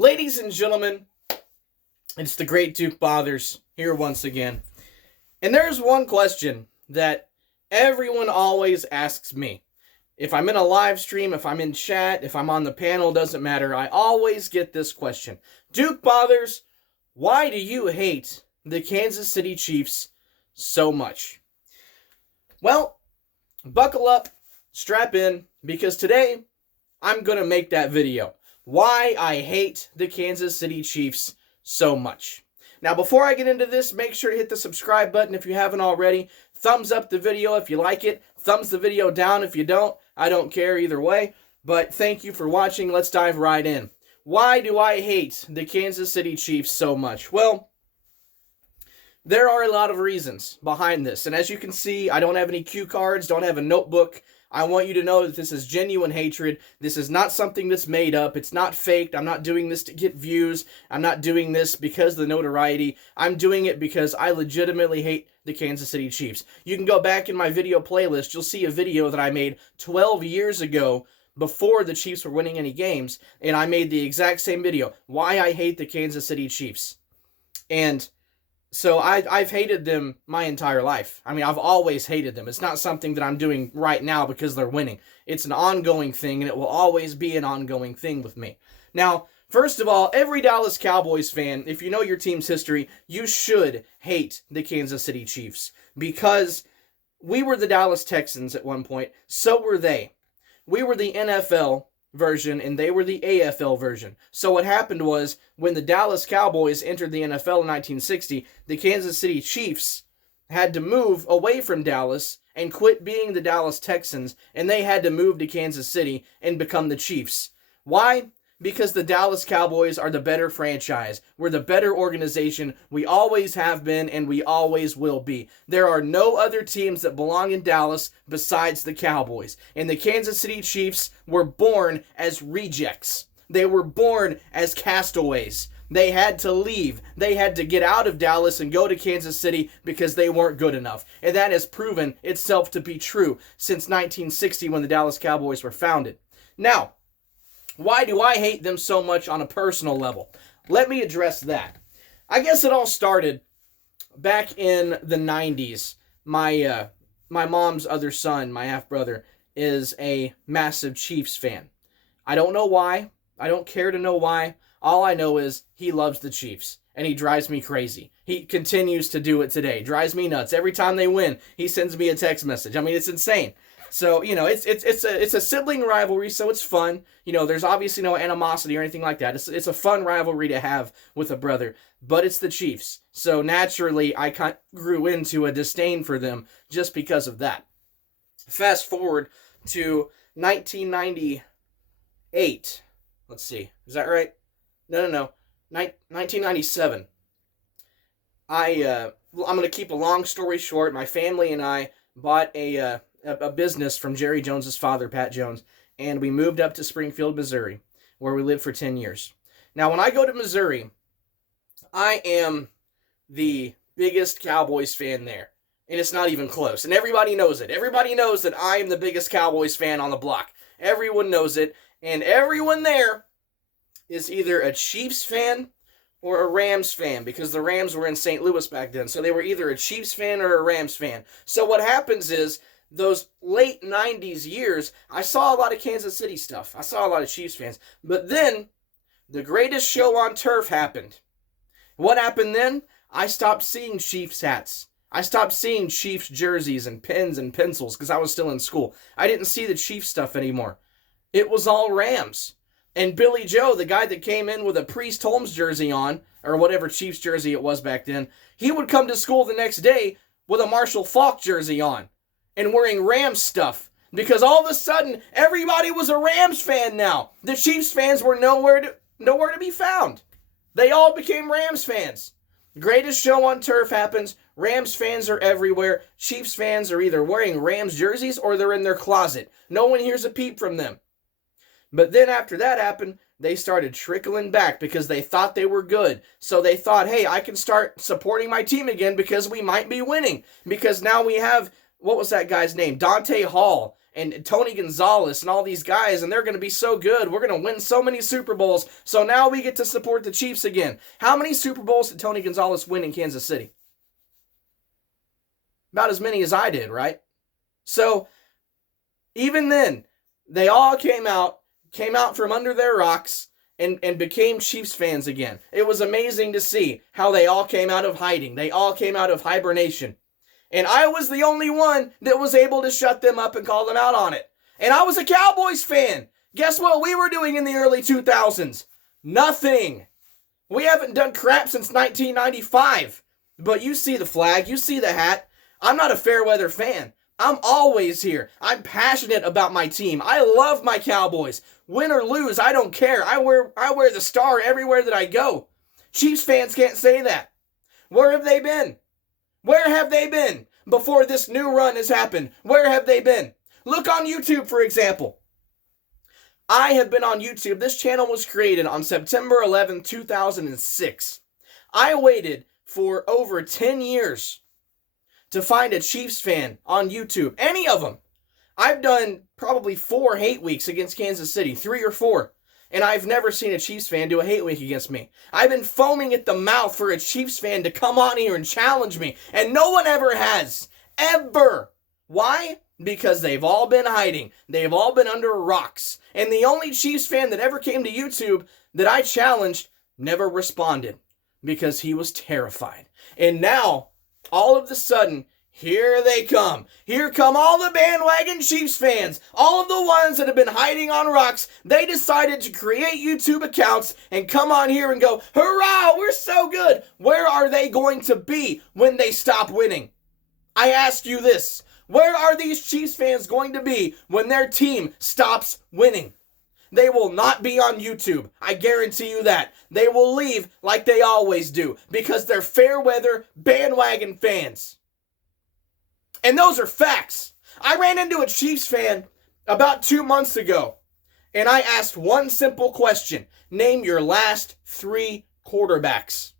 Ladies and gentlemen, it's the great Duke Bothers here once again. And there's one question that everyone always asks me. If I'm in a live stream, if I'm in chat, if I'm on the panel, doesn't matter. I always get this question. Duke Bothers, why do you hate the Kansas City Chiefs so much? Well, buckle up, strap in, because today I'm going to make that video. Why I hate the Kansas City Chiefs so much. Now, before I get into this, make sure to hit the subscribe button if you haven't already. Thumbs up the video if you like it. Thumbs the video down if you don't. I don't care either way. But thank you for watching. Let's dive right in. Why do I hate the Kansas City Chiefs so much? Well, there are a lot of reasons behind this. And as you can see, I don't have any cue cards, don't have a notebook. I want you to know that this is genuine hatred. This is not something that's made up. It's not faked. I'm not doing this to get views. I'm not doing this because of the notoriety. I'm doing it because I legitimately hate the Kansas City Chiefs. You can go back in my video playlist. You'll see a video that I made 12 years ago before the Chiefs were winning any games, and I made the exact same video, why I hate the Kansas City Chiefs. And so I've hated them my entire life. I mean, I've always hated them. It's not something that I'm doing right now because they're winning. It's an ongoing thing, and it will always be an ongoing thing with me. Now, first of all, every Dallas Cowboys fan, if you know your team's history, you should hate the Kansas City Chiefs because we were the Dallas Texans at one point. So were they. We were the NFL version, and they were the AFL version. So what happened was, when the Dallas Cowboys entered the NFL in 1960, the Kansas City Chiefs had to move away from Dallas and quit being the Dallas Texans, and they had to move to Kansas City and become the Chiefs. Why? Because the Dallas Cowboys are the better franchise. We're the better organization. We always have been, and we always will be. There are no other teams that belong in Dallas besides the Cowboys. And the Kansas City Chiefs were born as rejects. They were born as castaways. They had to leave. They had to get out of Dallas and go to Kansas City because they weren't good enough. And that has proven itself to be true since 1960 when the Dallas Cowboys were founded. Now, why do I hate them so much on a personal level? Let me address that. I guess it all started back in the 90s. My mom's other son, my half-brother, is a massive Chiefs fan. I don't know why. I don't care to know why. All I know is he loves the Chiefs, and he drives me crazy. He continues to do it today. Drives me nuts. Every time they win, he sends me a text message. I mean, it's insane. So, you know, it's a sibling rivalry, so it's fun. You know, there's obviously no animosity or anything like that. It's a fun rivalry to have with a brother, but it's the Chiefs. So naturally, I grew into a disdain for them just because of that. Fast forward to 1998. Let's see. Is that right? No. 1997. I'm going to keep a long story short. My family and I bought a business from Jerry Jones's father, Pat Jones, and we moved up to Springfield, Missouri, where we lived for 10 years. Now, when I go to Missouri, I am the biggest Cowboys fan there, and it's not even close, and everybody knows it. Everybody knows that I am the biggest Cowboys fan on the block. Everyone knows it, and everyone there is either a Chiefs fan or a Rams fan, because the Rams were in St. Louis back then, so they were either a Chiefs fan or a Rams fan. So what happens is, those late 90s years, I saw a lot of Kansas City stuff. I saw a lot of Chiefs fans. But then, the greatest show on turf happened. What happened then? I stopped seeing Chiefs hats. I stopped seeing Chiefs jerseys and pens and pencils because I was still in school. I didn't see the Chiefs stuff anymore. It was all Rams. And Billy Joe, the guy that came in with a Priest Holmes jersey on, or whatever Chiefs jersey it was back then, he would come to school the next day with a Marshall Faulk jersey on and wearing Rams stuff, because all of a sudden everybody was a Rams fan now. The Chiefs fans were nowhere to be found. They all became Rams fans. Greatest show on turf happens. Rams fans are everywhere. Chiefs fans are either wearing Rams jerseys or they're in their closet. No one hears a peep from them. But then after that happened, they started trickling back because they thought they were good. So they thought, hey, I can start supporting my team again because we might be winning. Because now we have, what was that guy's name? Dante Hall and Tony Gonzalez and all these guys, and they're going to be so good. We're going to win so many Super Bowls, so now we get to support the Chiefs again. How many Super Bowls did Tony Gonzalez win in Kansas City? About as many as I did, right? So even then, they all came out from under their rocks and became Chiefs fans again. It was amazing to see how they all came out of hiding. They all came out of hibernation. And I was the only one that was able to shut them up and call them out on it. And I was a Cowboys fan. Guess what we were doing in the early 2000s? Nothing. We haven't done crap since 1995. But you see the flag, you see the hat. I'm not a fair weather fan. I'm always here. I'm passionate about my team. I love my Cowboys. Win or lose, I don't care. I wear the star everywhere that I go. Chiefs fans can't say that. Where have they been? Where have they been before this new run has happened? Where have they been? Look on YouTube, for example. I have been on YouTube. This channel was created on September 11, 2006. I waited for over 10 years to find a Chiefs fan on YouTube. Any of them. I've done probably 4 hate weeks against Kansas City. 3 or 4. And I've never seen a Chiefs fan do a hate week against me. I've been foaming at the mouth for a Chiefs fan to come on here and challenge me. And no one ever has. Ever. Why? Because they've all been hiding. They've all been under rocks. And the only Chiefs fan that ever came to YouTube that I challenged never responded. Because he was terrified. And now, all of a sudden, here they come. Here come all the bandwagon Chiefs fans. All of the ones that have been hiding on rocks. They decided to create YouTube accounts and come on here and go, hurrah, we're so good. Where are they going to be when they stop winning? I ask you this. Where are these Chiefs fans going to be when their team stops winning? They will not be on YouTube. I guarantee you that. They will leave like they always do because they're fair weather bandwagon fans. And those are facts. I ran into a Chiefs fan about 2 months ago, and I asked one simple question. Name your last 3 quarterbacks.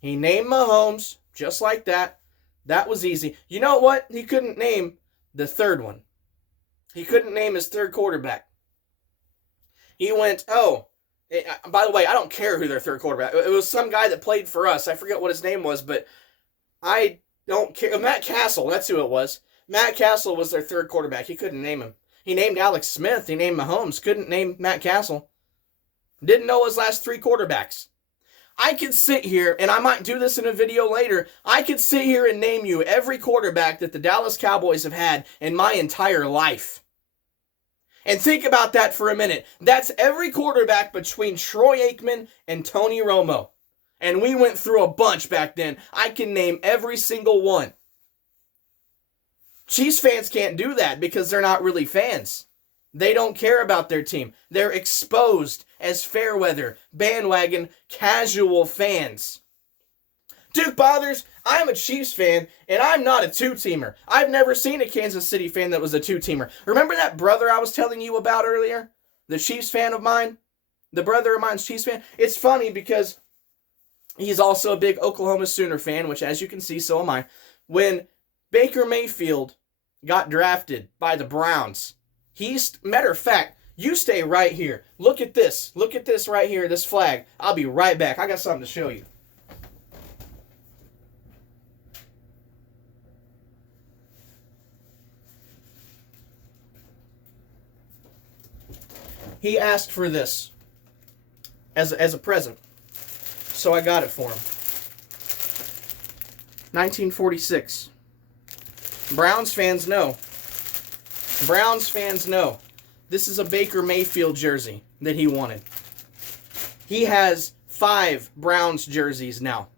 He named Mahomes, just like that. That was easy. You know what? He couldn't name the third one. He couldn't name his third quarterback. He went, by the way, I don't care who their third quarterback. It was some guy that played for us. I forget what his name was, but I don't care. Matt Castle, that's who it was. Matt Castle was their third quarterback. He couldn't name him. He named Alex Smith. He named Mahomes. Couldn't name Matt Castle. Didn't know his last 3 quarterbacks. I could sit here, and I might do this in a video later, I could sit here and name you every quarterback that the Dallas Cowboys have had in my entire life. And think about that for a minute. That's every quarterback between Troy Aikman and Tony Romo. And we went through a bunch back then. I can name every single one. Chiefs fans can't do that because they're not really fans. They don't care about their team. They're exposed as fair weather, bandwagon, casual fans. Duke Bothers, I'm a Chiefs fan, and I'm not a 2-teamer. I've never seen a Kansas City fan that was a 2-teamer. Remember that brother I was telling you about earlier? The Chiefs fan of mine? The brother of mine's Chiefs fan? It's funny because he's also a big Oklahoma Sooner fan, which as you can see, so am I. When Baker Mayfield got drafted by the Browns, matter of fact, you stay right here. Look at this. Look at this right here, this flag. I'll be right back. I got something to show you. He asked for this as a present, so I got it for him. 1946. Browns fans know. Browns fans know. This is a Baker Mayfield jersey that he wanted. He has 5 Browns jerseys now.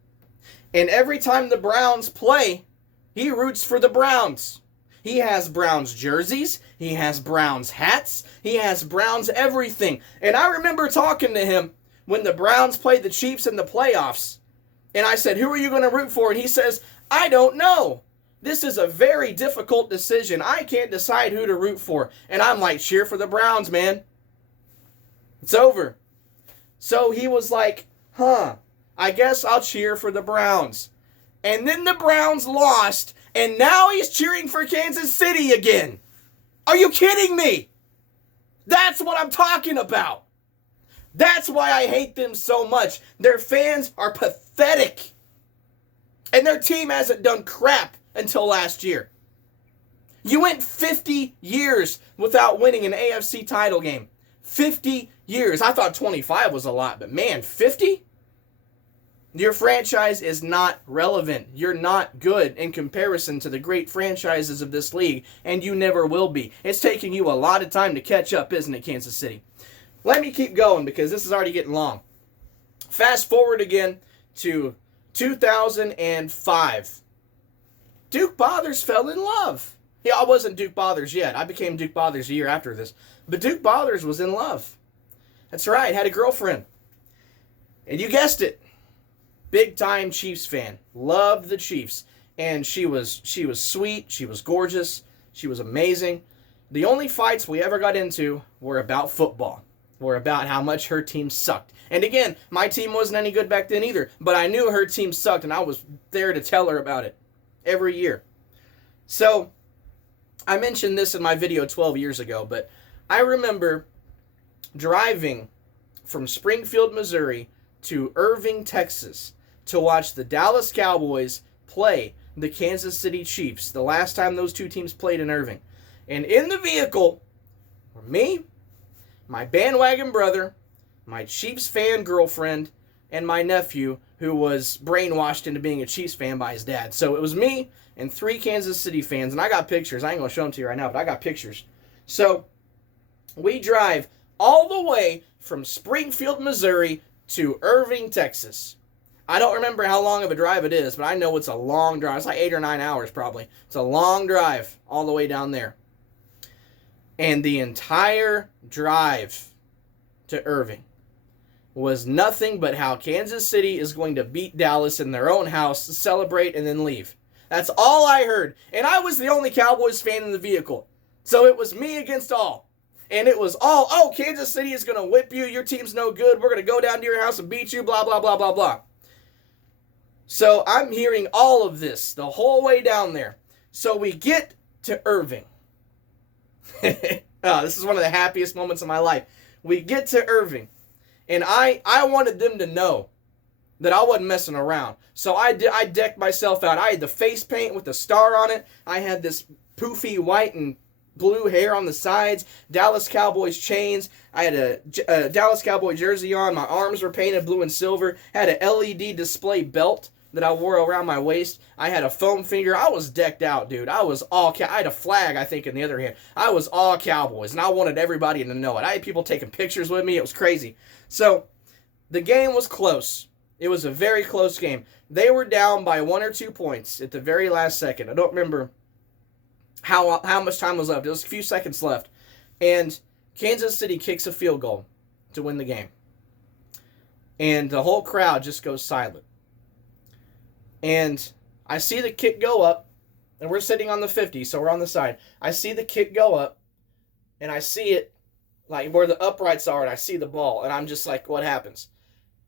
And every time the Browns play, he roots for the Browns. He has Browns jerseys. He has Browns hats. He has Browns everything. And I remember talking to him when the Browns played the Chiefs in the playoffs. And I said, who are you going to root for? And he says, I don't know. This is a very difficult decision. I can't decide who to root for. And I'm like, cheer for the Browns, man. It's over. So he was like, I guess I'll cheer for the Browns. And then the Browns lost, and now he's cheering for Kansas City again. Are you kidding me? That's what I'm talking about. That's why I hate them so much. Their fans are pathetic. And their team hasn't done crap until last year. You went 50 years without winning an AFC title game. 50 years. I thought 25 was a lot, but man, 50? Your franchise is not relevant. You're not good in comparison to the great franchises of this league, and you never will be. It's taking you a lot of time to catch up, isn't it, Kansas City? Let me keep going because this is already getting long. Fast forward again to 2005. Duke Bothers fell in love. Yeah, I wasn't Duke Bothers yet. I became Duke Bothers a year after this. But Duke Bothers was in love. That's right, had a girlfriend. And you guessed it. Big-time Chiefs fan. Loved the Chiefs. And she was sweet. She was gorgeous. She was amazing. The only fights we ever got into were about football. Were about how much her team sucked. And again, my team wasn't any good back then either. But I knew her team sucked, and I was there to tell her about it every year. So, I mentioned this in my video 12 years ago, but I remember driving from Springfield, Missouri to Irving, Texas to watch the Dallas Cowboys play the Kansas City Chiefs the last time those two teams played in Irving. And in the vehicle were me, my bandwagon brother, my Chiefs fan girlfriend, and my nephew, who was brainwashed into being a Chiefs fan by his dad. So it was me and 3 Kansas City fans, and I got pictures. I ain't going to show them to you right now, but I got pictures. So we drive all the way from Springfield, Missouri to Irving, Texas. I don't remember how long of a drive it is, but I know it's a long drive. It's like 8 or 9 hours probably. It's a long drive all the way down there. And the entire drive to Irving was nothing but how Kansas City is going to beat Dallas in their own house, celebrate, and then leave. That's all I heard. And I was the only Cowboys fan in the vehicle. So it was me against all. And it was all, oh, Kansas City is going to whip you. Your team's no good. We're going to go down to your house and beat you, blah, blah, blah, blah, blah. So I'm hearing all of this the whole way down there. So we get to Irving. Oh, this is one of the happiest moments of my life. We get to Irving. And I wanted them to know that I wasn't messing around. So I decked myself out. I had the face paint with the star on it. I had this poofy white and blue hair on the sides. Dallas Cowboys chains. I had a Dallas Cowboy jersey on. My arms were painted blue and silver. Had an LED display belt that I wore around my waist. I had a foam finger. I was decked out, dude. I was all I had a flag, I think, in the other hand. I was all Cowboys, and I wanted everybody to know it. I had people taking pictures with me. It was crazy. So, the game was close. It was a very close game. They were down by 1 or 2 points at the very last second. I don't remember how much time was left. It was a few seconds left. And Kansas City kicks a field goal to win the game. And the whole crowd just goes silent. And I see the kick go up, and we're sitting on the 50, so we're on the side. I see the kick go up, and I see it like where the uprights are, and I see the ball, and I'm just like, what happens?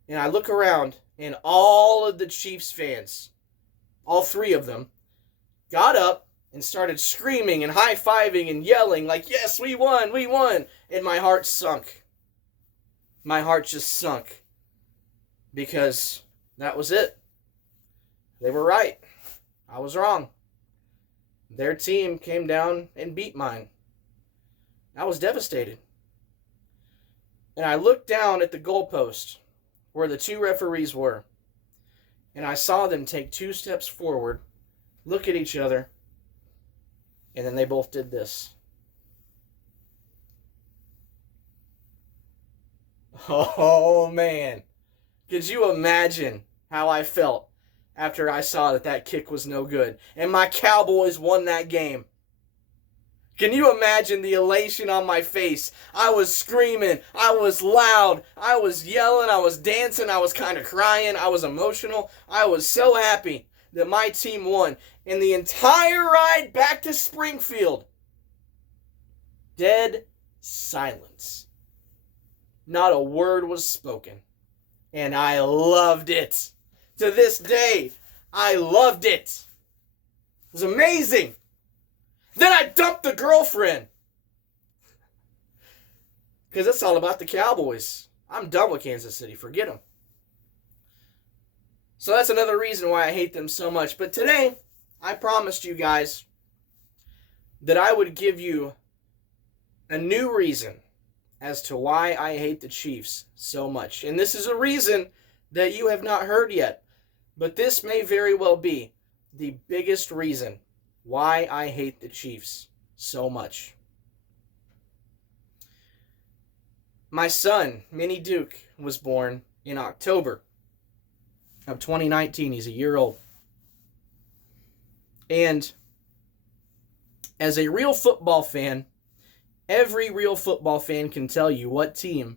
And I look around, and all of the Chiefs fans, all 3 of them, got up and started screaming and high-fiving and yelling like, yes, we won, we won. And my heart sunk. My heart just sunk. Because that was it. They were right. I was wrong. Their team came down and beat mine. I was devastated. And I looked down at the goalpost where the 2 referees were. And I saw them take 2 steps forward, look at each other, and then they both did this. Oh, man. Could you imagine how I felt after I saw that kick was no good and my Cowboys won that game? Can you imagine the elation on my face? I was screaming. I was loud. I was yelling. I was dancing. I was kind of crying. I was emotional. I was so happy that my team won. And the entire ride back to Springfield, dead silence. Not a word was spoken. And I loved it. To this day, I loved it. It was amazing. Then I dumped the girlfriend. Because it's all about the Cowboys. I'm done with Kansas City. Forget them. So that's another reason why I hate them so much. But today, I promised you guys that I would give you a new reason as to why I hate the Chiefs so much. And this is a reason that you have not heard yet. But this may very well be the biggest reason why I hate the Chiefs so much. My son, Minnie Duke, was born in October of 2019. He's a year old. And as a real football fan, every real football fan can tell you what team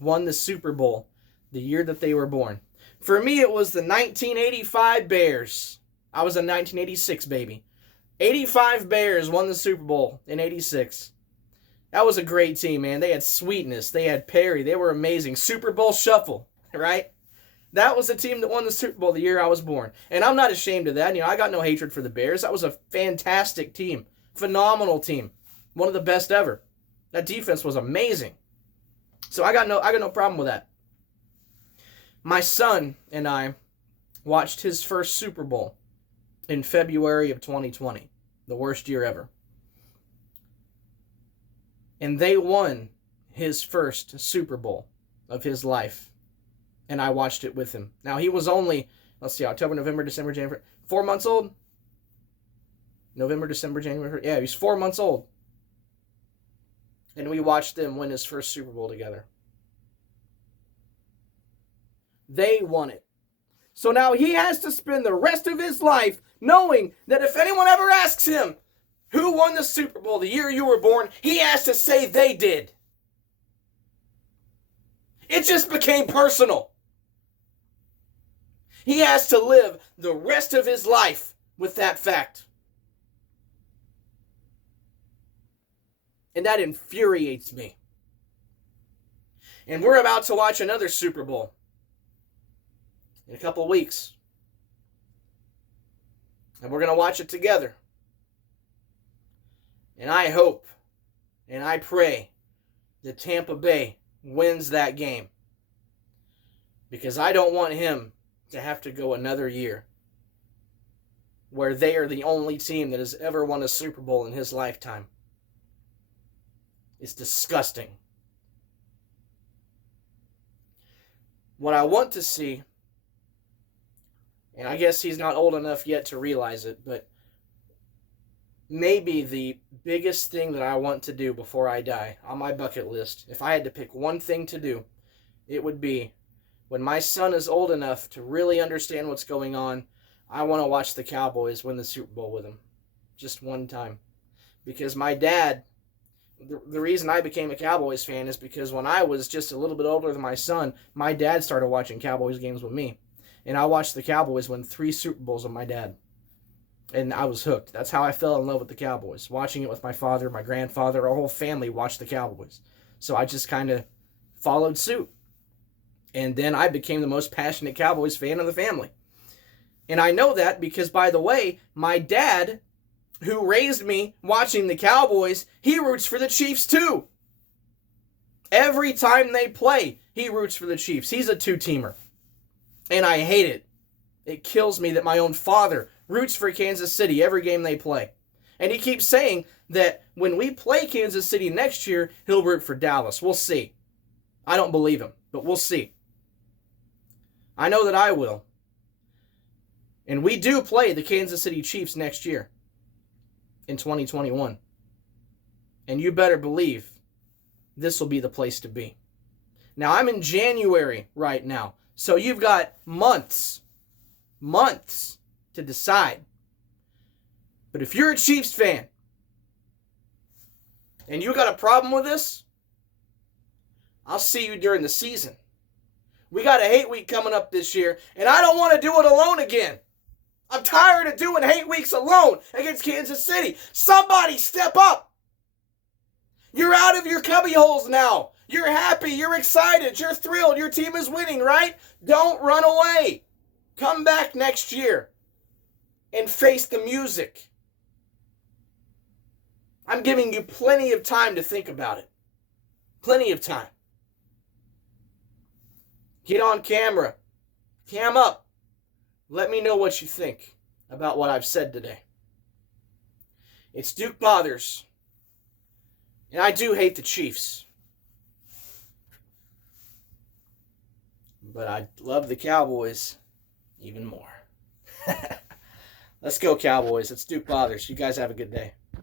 won the Super Bowl the year that they were born. For me, it was the 1985 Bears. I was a 1986 baby. 85 Bears won the Super Bowl in 86. That was a great team, man. They had Sweetness. They had Perry. They were amazing. Super Bowl Shuffle, right? That was the team that won the Super Bowl the year I was born. And I'm not ashamed of that. You know, I got no hatred for the Bears. That was a fantastic team. Phenomenal team. One of the best ever. That defense was amazing. So I got no problem with that. My son and I watched his first Super Bowl in February of 2020. The worst year ever. And they won his first Super Bowl of his life. And I watched it with him. Now, he was only, October, November, December, January, 4 months old? November, December, January, yeah, he was 4 months old. And we watched them win his first Super Bowl together. They won it. So now he has to spend the rest of his life knowing that if anyone ever asks him, who won the Super Bowl the year you were born, he has to say they did. It just became personal. He has to live the rest of his life with that fact. And that infuriates me. And we're about to watch another Super Bowl in a couple weeks. And we're going to watch it together. And I hope and I pray that Tampa Bay wins that game. Because I don't want him to have to go another year where they are the only team that has ever won a Super Bowl in his lifetime. It's disgusting. What I want to see, and I guess he's not old enough yet to realize it, but maybe the biggest thing that I want to do before I die on my bucket list, if I had to pick one thing to do, it would be when my son is old enough to really understand what's going on, I want to watch the Cowboys win the Super Bowl with him. Just one time. Because my dad, the reason I became a Cowboys fan is because when I was just a little bit older than my son, my dad started watching Cowboys games with me. And I watched the Cowboys win 3 Super Bowls with my dad. And I was hooked. That's how I fell in love with the Cowboys. Watching it with my father, my grandfather, our whole family watched the Cowboys. So I just kind of followed suit. And then I became the most passionate Cowboys fan of the family. And I know that because, by the way, my dad, who raised me watching the Cowboys, he roots for the Chiefs too. Every time they play, he roots for the Chiefs. He's a two-teamer. And I hate it. It kills me that my own father roots for Kansas City every game they play. And he keeps saying that when we play Kansas City next year, he'll root for Dallas. We'll see. I don't believe him, but we'll see. I know that I will. And we do play the Kansas City Chiefs next year in 2021. And you better believe this will be the place to be. Now, I'm in January right now. So you've got months to decide. But if you're a Chiefs fan and you got a problem with this, I'll see you during the season. We got a hate week coming up this year, and I don't want to do it alone again. I'm tired of doing hate weeks alone against Kansas City. Somebody step up. You're out of your cubby holes now. You're happy. You're excited. You're thrilled. Your team is winning, right? Don't run away. Come back next year and face the music. I'm giving you plenty of time to think about it. Plenty of time. Get on camera. Cam up. Let me know what you think about what I've said today. It's Duke Bothers. And I do hate the Chiefs. But I love the Cowboys even more. Let's go, Cowboys. It's Duke Bothers. You guys have a good day.